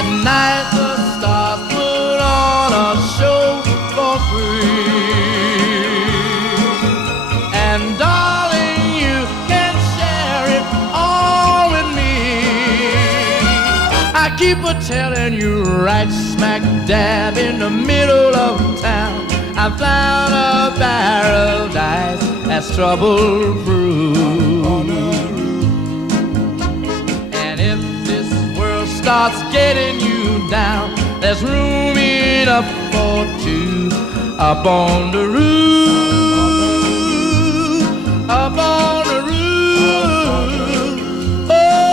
At night the stars put on a show for free. And darling, you can share it all with me. I keep a telling you right smack dab in the middle of town, I found a paradise that's trouble-proof. And if this world starts getting you down, there's room enough for two up on the roof.